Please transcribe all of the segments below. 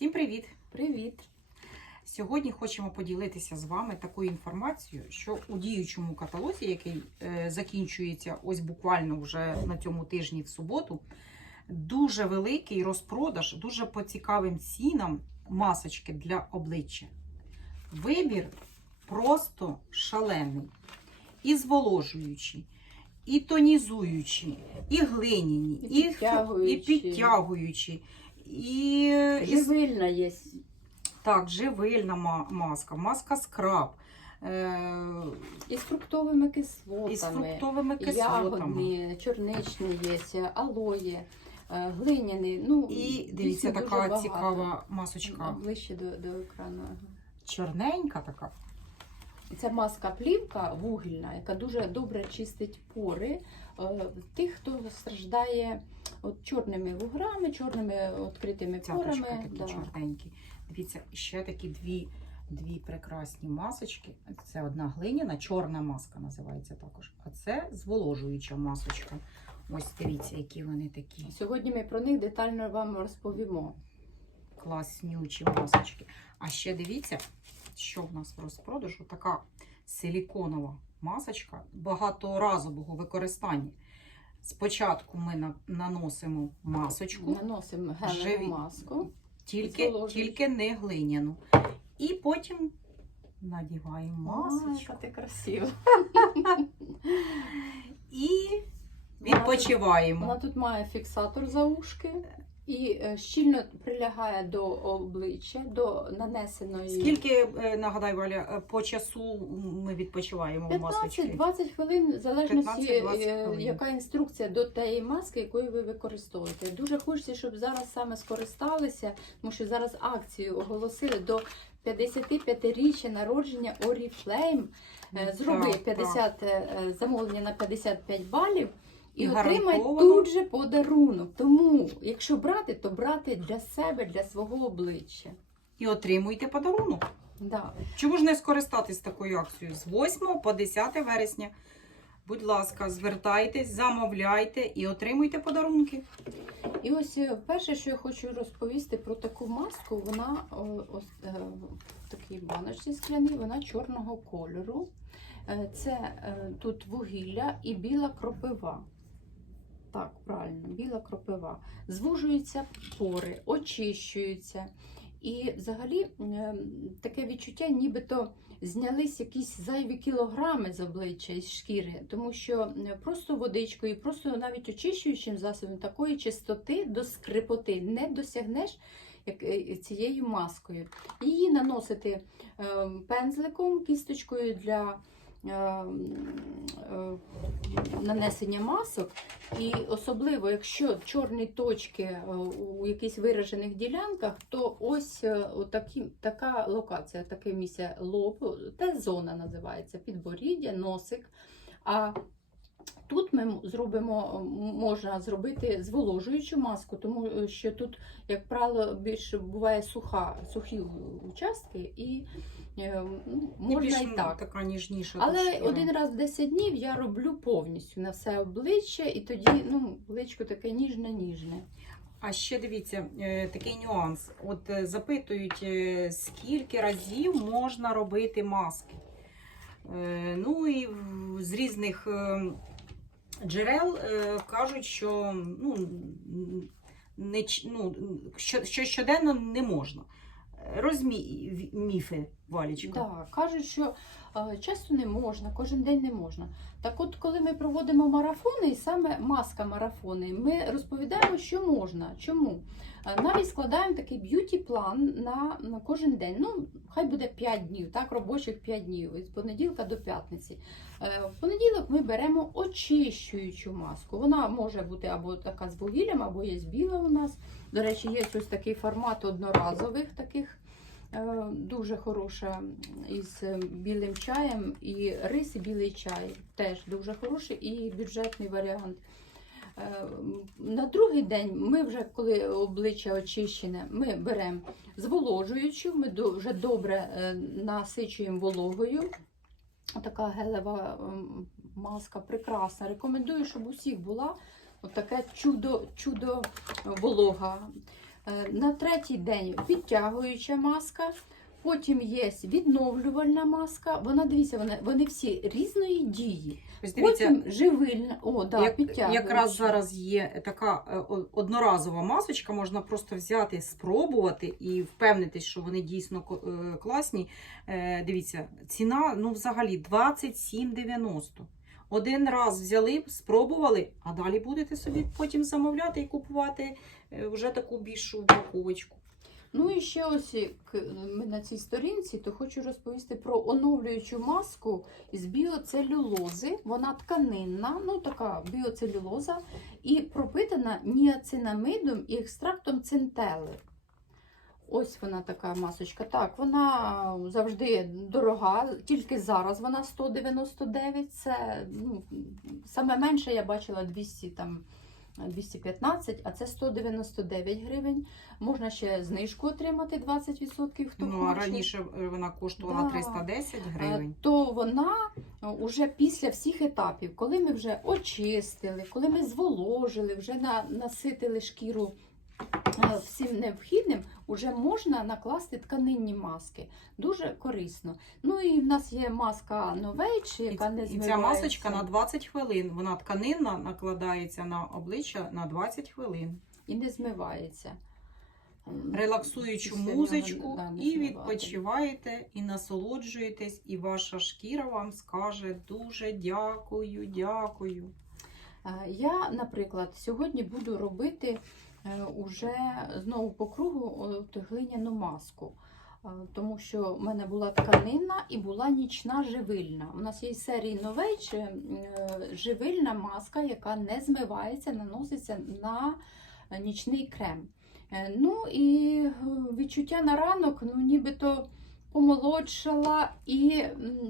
Всім привіт! Привіт! Сьогодні хочемо поділитися з вами такою інформацією, що у діючому каталозі, який е, закінчується ось буквально вже на цьому тижні в суботу, дуже великий розпродаж, дуже по цікавим цінам масочки для обличчя. Вибір просто шалений. І зволожуючі, і тонізуючі, і глиняні, І і, підтягуючі. І Живильна є. так, живильна маска, маска скраб е, І з фруктовими кислотами. із фруктовими кислотами. Ягодні, чорничні є, алоє, е, глиняні. Ну, І дивіться, така багато. цікава масочка. Ближче до, до екрану. Чорненька така. Це маска плівка вугільна, яка дуже добре чистить пори е, тих, хто страждає от, чорними вуграми, чорними відкритими порами. такі да. чорненькі. Дивіться, ще такі дві, дві прекрасні масочки. Це одна глиняна, чорна маска називається також. А це зволожуюча масочка. Ось дивіться, які вони такі Сьогодні ми про них детально вам розповімо. класнючі масочки. А ще дивіться, що в нас в розпродажу. Така силіконова масочка багаторазового використання. Спочатку ми на- наносимо масочку, Наносимо гелеву Живі. маску. тільки, тільки не глиняну. І потім надіваємо Ой, масочку яка ти красива. і відпочиваємо. Вона тут має фіксатор за ушки і е, щільно прилягає до обличчя, до нанесеної Скільки, е, нагадай, Валя, е, по часу ми відпочиваємо в масочці? 15-20 хвилин, в залежності, 15-20 хвилин. яка інструкція до тієї маски, якою ви використовуєте. Дуже хочеться, щоб зараз саме скористалися, тому що зараз акцію оголосили до 55-річчя народження Oriflame. Е, Зроби Так, 50 е, замовлення на 55 балів. І, отримай тут же подарунок. Тому, якщо брати, то брати для себе, для свого обличчя. І отримуйте подарунок. Да. Чому ж не скористатись такою акцією з 8 по 10 вересня? Будь ласка, звертайтесь, замовляйте і отримуйте подарунки. І ось е, перше, що я хочу розповісти про таку маску, вона ось е, в такій баночці скляній, вона чорного кольору. Е, Це тут вугілля і біла кропива. Так, правильно, біла кропива. Звужуються пори, очищуються. І взагалі е, таке відчуття, нібито знялись якісь зайві кілограми з обличчя із шкіри, тому що просто водичкою, просто навіть очищуючим засобом такої чистоти до скрипоти не досягнеш як е, цією маскою. Її наносити е, пензликом, кісточкою для нанесення масок. І особливо, якщо чорні точки е, у якихось виражених ділянках, то ось е, отакі, така локація, таке місце лоб, Т-зона називається, підборіддя, носик. А тут ми зробимо, можна зробити зволожуючу маску, тому е, що тут, як правило, більше буває суха, сухі участки, і е, можна більш, і ну, так. така ніжніша. Але шкіра. один раз в 10 днів я роблю повністю на все обличчя, і тоді ну, обличчя таке ніжне-ніжне. А ще дивіться, е, такий нюанс. От е, запитують, е, скільки разів можна робити маски. Е, Ну і з різних е, джерел е, кажуть, що ну, не, ну, що, що щоденно не можна. Розмі міфи, Валічка. Так, кажуть, що е, часто не можна, кожен день не можна. Так от, коли ми проводимо марафони, і саме маска марафони, ми розповідаємо, що можна. Чому? Е, Навіть складаємо такий б'юті-план на, на кожен день. Ну, хай буде 5 днів, так, робочих 5 днів, від понеділка до п'ятниці. Е, В понеділок ми беремо очищуючу маску. Вона може бути або така з вугіллям, або є з біла у нас. До речі, є ось такий формат одноразових таких. Е, Дуже хороша із е, білим чаєм, і рис, і білий чай теж дуже хороший і бюджетний варіант. Е, На другий день ми вже, коли обличчя очищене, ми беремо зволожуючу, ми вже добре насичуємо вологою. Така гелева ем, маска прекрасна. Рекомендую, щоб у всіх була отаке чудо, чудо волога. Е, На третій день підтягуюча маска. Потім є відновлювальна маска. Вона дивіться, вони, вони всі різної дії. Ось дивіться, Потім живильна. О, да, як, підтягуюча. якраз зараз є така е, одноразова масочка, можна просто взяти, спробувати і впевнитись, що вони дійсно е, класні. Дивіться, ціна ну взагалі 27,90. Один раз взяли, спробували, а далі будете собі потім замовляти і купувати вже таку більшу упаковочку. Ну і ще ось як ми на цій сторінці, то хочу розповісти про оновлюючу маску із біоцелюлози. Вона тканинна, ну така біоцелюлоза, і пропитана ніацинамидом і екстрактом центели. Ось вона така масочка. Так, вона завжди дорога, тільки зараз вона 199. Це ну, саме менше я бачила 200 там. 215, а це 199 гривень. Можна ще знижку отримати 20%, хто ну, а хоче. раніше е, вона коштувала Да. 310 Е, гривень. То вона вже після всіх етапів, коли ми вже очистили, коли ми зволожили, вже на, наситили шкіру е, всім необхідним, вже можна накласти тканинні маски. Дуже корисно. Ну і в нас є маска Novage, І, яка не і ця масочка на 20 хвилин. Вона тканинна, накладається на обличчя на 20 хвилин. і не змивається. Релаксуючу після нього, музичку да, не і відпочиваєте, і насолоджуєтесь, і ваша шкіра вам скаже дуже дякую, дякую. Е, Я, наприклад, сьогодні буду робити е, уже знову по кругу глиняну маску. Е, Тому що в мене була тканинна і була нічна живильна. У нас є серії Novage е, живильна маска, яка не змивається, наноситься на нічний крем. Е, Ну і е, відчуття на ранок, ну нібито помолодшала і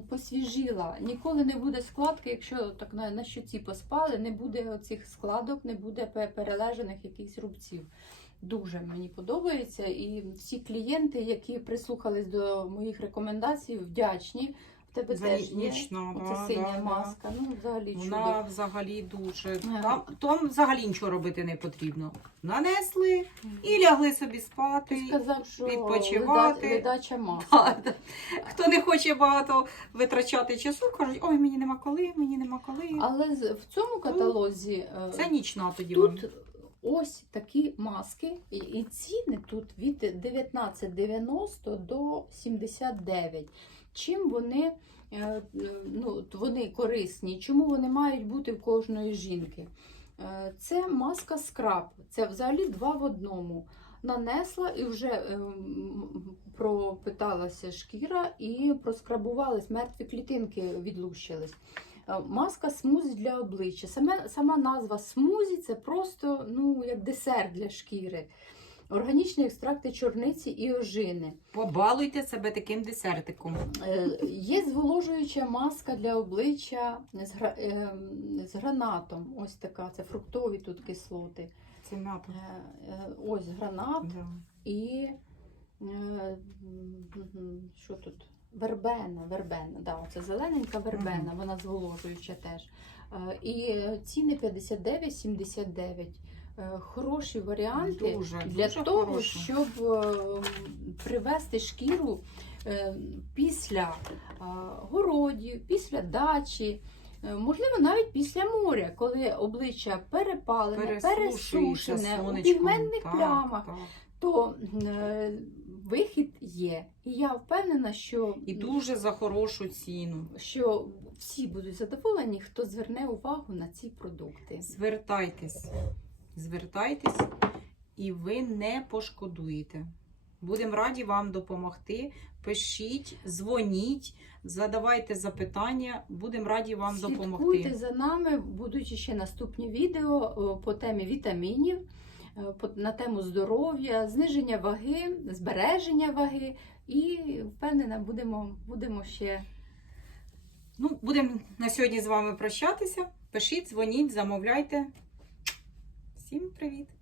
посвіжила. Ніколи не буде складки, якщо так на, на щоці поспали, не буде оцих складок, не буде перележених якихось рубців. Дуже мені подобається. І всі клієнти, які прислухались до моїх рекомендацій, вдячні. Тебе За теж є да, синя да, да. маска. Ну, взагалі чудо. Вона взагалі дуже. Ага. Там, там взагалі нічого робити не потрібно. Нанесли і лягли собі спати. Ти сказав, що відпочивати. ледача маска. А, да. Хто не хоче багато витрачати часу, кажуть, ой, мені нема коли, мені нема коли. Але з- в цьому каталозі е, Це нічна тоді вам. Тут ось такі маски, і, і ціни тут від 19,90 до 79. Чим вони, е, е, ну, вони корисні? Чому вони мають бути в кожної жінки? Е, Це маска скраб. Це взагалі два в одному. Нанесла і вже ем, пропиталася шкіра і проскрабувались, мертві клітинки відлущились. Е, Маска смузі для обличчя. Саме, сама назва смузі це просто ну, як десерт для шкіри. Органічні екстракти чорниці і ожини. Побалуйте себе таким десертиком. Е, Є зволожуюча маска для обличчя з, гра- ем, з гранатом. Ось така, це фруктові тут кислоти. Це м'ята. Е, е, Ось гранат Да. і е, що тут? Вербена, вербена, да, це зелененька вербена, вона зволожуюча теж. Е, І ціни 59-79. Е, Хороші варіанти Дуже, для дуже того, хороші. щоб е, привести шкіру е, після городів, після дачі. Можливо, навіть після моря, коли обличчя перепалене, пересушене, у сонечком. пігментних Так, плямах, так. то е, вихід є. І я впевнена, що, І дуже за хорошу ціну. що всі будуть задоволені, хто зверне увагу на ці продукти. Звертайтесь, звертайтесь, і ви не пошкодуєте. Будемо раді вам допомогти. Пишіть, дзвоніть, задавайте запитання. Будемо раді вам Слідкуйте допомогти. за нами, будуть ще наступні відео е, по темі вітамінів, е, на тему здоров'я, зниження ваги, збереження ваги. І впевнена, будемо, будемо ще Ну, будемо на сьогодні з вами прощатися. Пишіть, дзвоніть, замовляйте. Всім привіт!